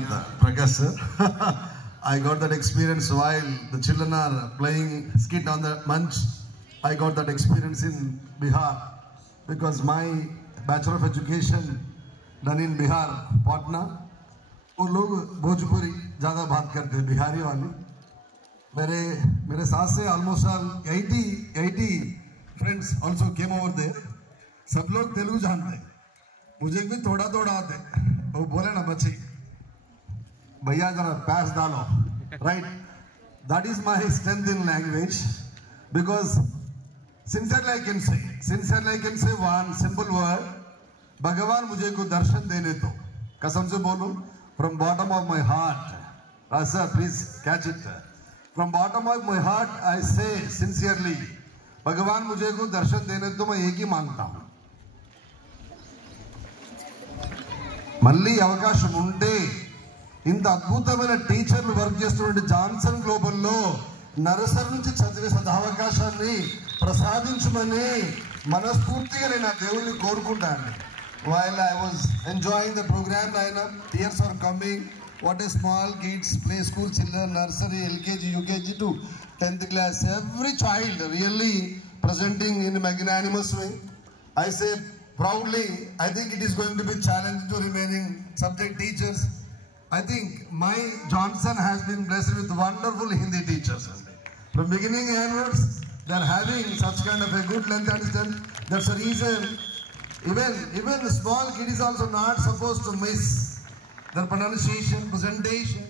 Niyanta, Prakash sir. I got that experience while the children are playing skit on the munch. I got that experience in Bihar because my Bachelor of Education done in Bihar, Patna. वो लोग भोजपुरी ज़्यादा बात करते हैं बिहारी वाली. मेरे साथ से almost 80 friends also came over there. सब लोग तेलुगु जानते हैं, मुझे भी थोड़ा आते. वो बोले ना बच्चे भैया जरा पैस डालो, right? That is my strength in language because sincerely I can say one simple word. भगवान मुझे को दर्शन देने तो कसम से बोलूं from bottom of my heart. Sir, please catch it. From bottom of my heart I say sincerely, भगवान मुझे को दर्शन देने तो मैं एक ही मांगता हूं. మళ్ళీ అవకాశం ఉంటే ఇంత అద్భుతమైన టీచర్లు వర్క్ చేస్తున్న జాన్సన్ గ్లోబల్లో నర్సరీ నుంచి చదివే సదవకాశాన్ని ప్రసాదించమని మనస్ఫూర్తిగా నేను ఆ దేవుని కోరుకుంటాను. While I was enjoying the program lineup, tears are coming. What a small kids, play school children, nursery, LKG, UKG to 10th class. Every child really presenting in a magnanimous way. I say proudly, I think it is going to be challenging to remaining subject teachers. I think my Johnson has been blessed with wonderful Hindi teachers. From beginning onwards, they are having such kind of a good length understand. That's the reason even the small kid is also not supposed to miss their pronunciation, presentation.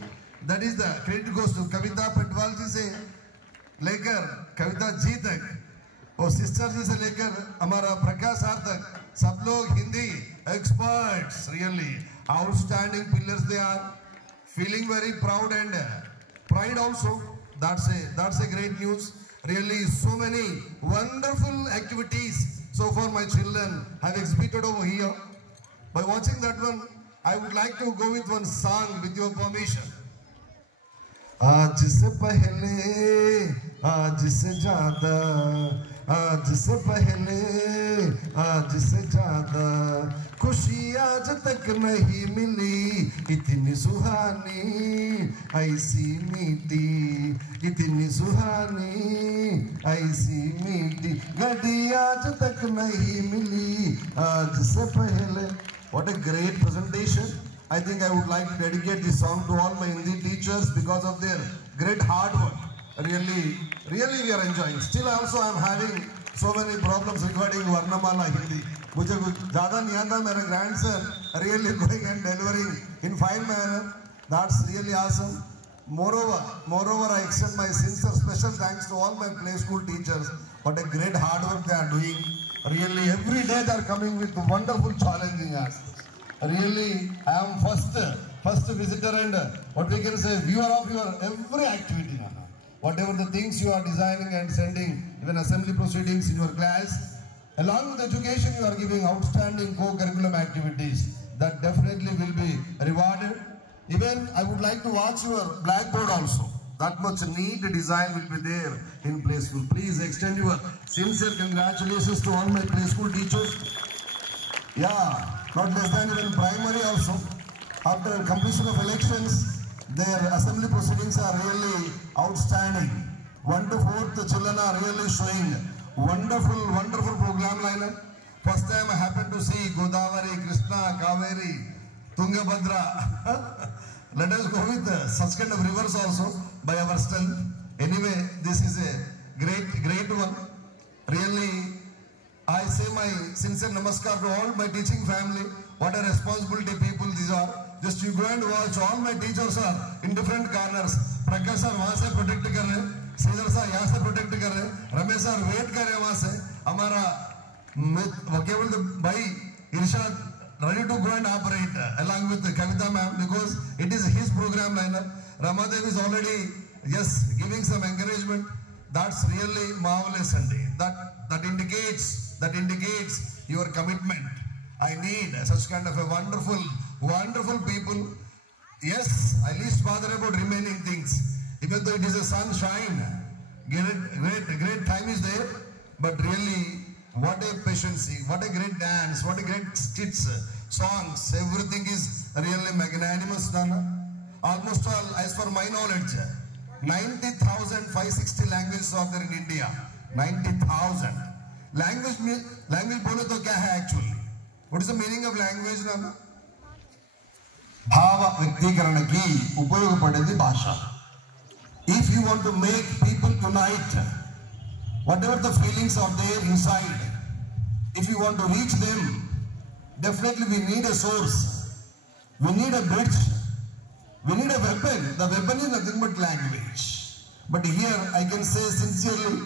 That is the credit goes to Kavita Petwal ji se lekar Kavita ji tak और sister जी से लेकर हमारा प्रकाश sir तक सब लोग Hindi experts, really outstanding pillars. They are feeling very proud and pride also. That's a great news. Really, so many wonderful activities so far my children have exhibited over here. By watching that one, I would like to go with one song with your permission. आज से पहले आज से ज़्यादा, आज से पहले आज से ज़्यादा खुशी आज तक नहीं मिली, इतनी सुहानी ऐसी मीठी, इतनी सुहानी ऐसी मीठी घड़ी आज तक नहीं मिली, आज से पहले. What a great presentation. I think I would like to dedicate this song to all my Hindi teachers because of their great hard work. Really we are enjoying. Still also I am having so many problems regarding Varnamala Hindi. मुझे ज़्यादा नहीं आता. मेरा grandson really going and delivering in fine manner. That's really awesome. Moreover, I extend my sincere special thanks to all my play school teachers. What a great hard work they are doing. Really, every day they are coming with wonderful challenging us. Really, I am first visitor and what we can say viewer of your every activity. Whatever the things you are designing and sending, even assembly proceedings in your class, along with education you are giving outstanding co-curriculum activities that definitely will be rewarded. Even I would like to watch your blackboard also. That much neat design will be there in play school. Please extend your sincere congratulations to all my play school teachers. Yeah, not less than even primary also. After completion of elections, their assembly proceedings are really outstanding. 1 to 4th children are really showing wonderful program lineup. First time I happened to see Godavari, Krishna, Kaveri, Tungabhadra. Let us go with such kind of rivers also by our strength. Anyway, this is a great one. Really, I say my sincere namaskar to all my teaching family. What a responsibility people these are. Just you go and watch. All my teachers are in different corners. Prakash sir वहाँ से protect कर रहे, Sridhar sir यहाँ से protect कर रहे, Ramesh sir wait कर रहे वहाँ से. हमारा केवल भाई इरशाद ready to go and operate along with Kavita ma'am because it is his program lineup. Ramadev is already giving some encouragement. That's really marvelous, and that indicates your commitment. I need such kind of a wonderful people. Yes, I least bother about remaining things. Even though it is a sunshine, great time is there, but really, what a patience, what a great dance, what a great skits, songs, everything is really magnanimous done. almost all, as for my knowledge, 90,560 languages are there in India. 90,000. Language bole to kya hai actually? What is the meaning of language, Nana? Bhava Vyaktikarana ki upayogapadedi bhasha. If you want to make people unite, whatever the feelings are there inside, if you want to reach them, definitely we need a source. We need a bridge. We need a weapon. The weapon is nothing but language. But here I can say sincerely,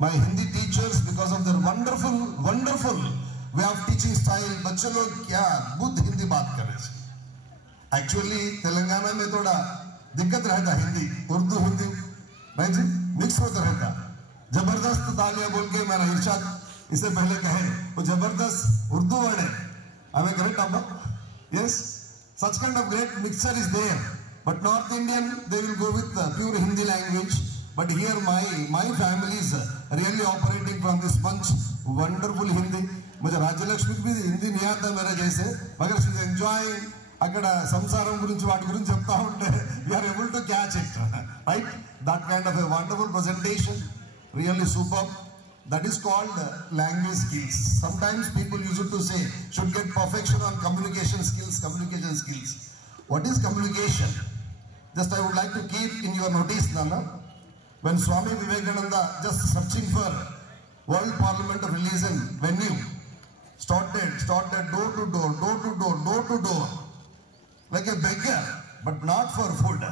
my Hindi teachers, because of their wonderful way of teaching style, बच्चे लोग क्या बुद्ध हिंदी बात कर रहे हैं. Actually Telangana में थोड़ा दिक्कत रहता हिंदी, उर्दू हिंदी नहीं जी मिक्स होता रहता. जबरदस्त तालियां बोल के मेरा इरशाद इससे पहले कहे वो जबरदस्त उर्दू वर्ड है. Am I correct, Abba? Yes. Such kind of great mixture is there. But North Indian, they will go with pure Hindi language. But here my family is really operating from this much wonderful Hindi. मुझे राज्य लक्ष्मी भी हिंदी नहीं आता मेरा जैसे, मगर she's enjoying. అక్కడ సంసారం గురించి వాటి గురించి చెప్తా ఉంటే you are able to catch it, right? That kind of a wonderful presentation, really superb. That is called language skills. Sometimes people used to say should get perfection on communication skills. What is communication? Just I would like to keep in your notice, Nana. When Swami Vivekananda just searching for World Parliament of Religion venue, started door to door, like a beggar, but not for food,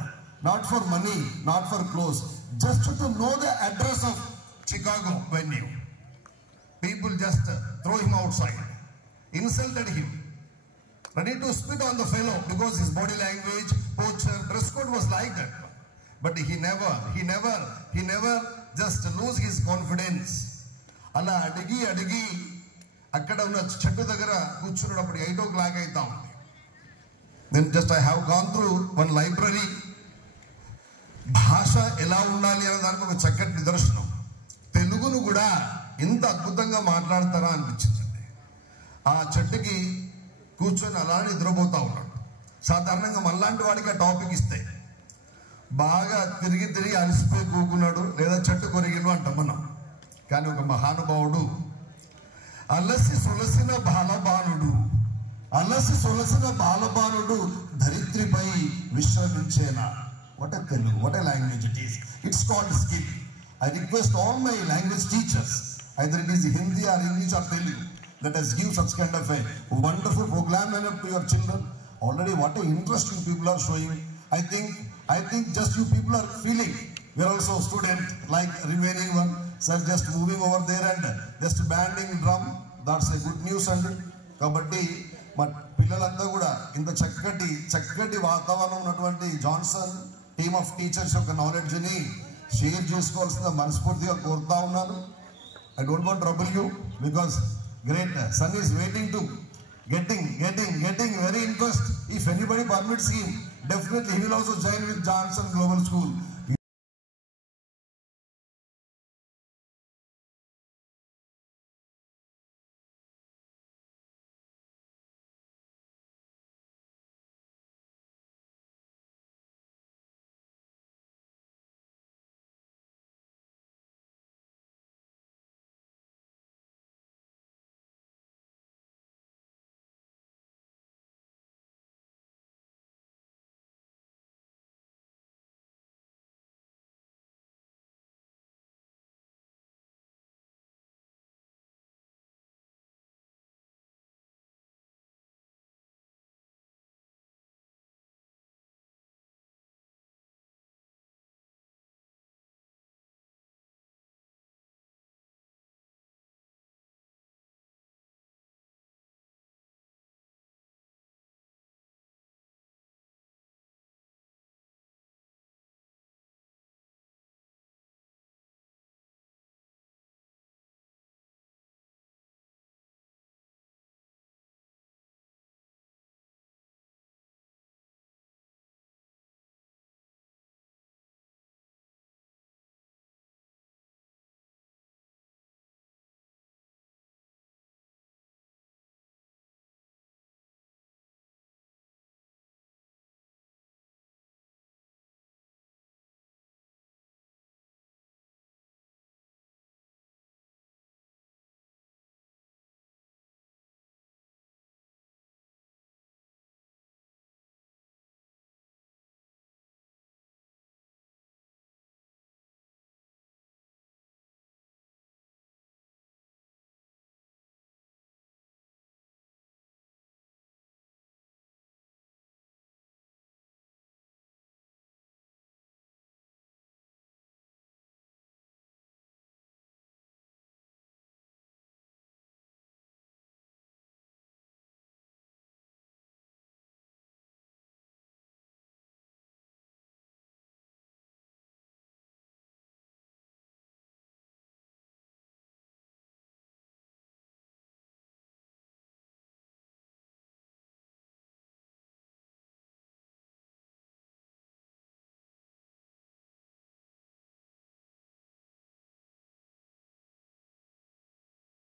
not for money, not for clothes, just to know the address of Chicago venue. People just throw him outside, insulted him, ready to spit on the fellow because his body language, posture, dress code was like that. But he never just lose his confidence. అలా అడిగి అక్కడ ఉన్న చెట్టు దగ్గర కూర్చున్నప్పుడు 8 o'clock అయితా ఉంది. Then just I have gone through one library. భాష ఎలా ఉండాలి అనే దానికి ఒక చక్కటి నిదర్శనం. తెలుగును కూడా ఇంత అద్భుతంగా మాట్లాడతారా అనిపించింది. ఆ చెట్టుకి కూర్చొని అలానే నిద్రపోతా ఉన్నాడు. సాధారణంగా మనలాంటి వాడికి ఆ టాపిక్ ఇస్తే బాగా తిరిగి అలసిపోయి కూకున్నాడు లేదా చెట్టు కొరిగిను అంటాం మనం. కానీ ఒక మహానుభావుడు అలసి సొలసిన బాలబానుడు ధరిత్రిపై విశ్రమించేనా. What a Telugu, what a language it is. It's called skill. I request all my language teachers, either it is Hindi or English or Telugu, let us give such kind of a wonderful program to your children. Already what a interesting people are showing. I think just you people are feeling. We are also student like remaining one. Sir just moving over there and just banding drum. That's a good news. And kabaddi మా పిల్లలంతా కూడా ఇంత చక్కటి వాతావరణం ఉన్నటువంటి Johnson team of teachers యొక్క నాలెడ్జ్ని share చేసుకోవాల్సిన మనస్ఫూర్తిగా కోరుతా ఉన్నాను. I don't want to trouble you because great son is waiting to getting very interest. If anybody permits him, definitely he will also join with Johnson Global School.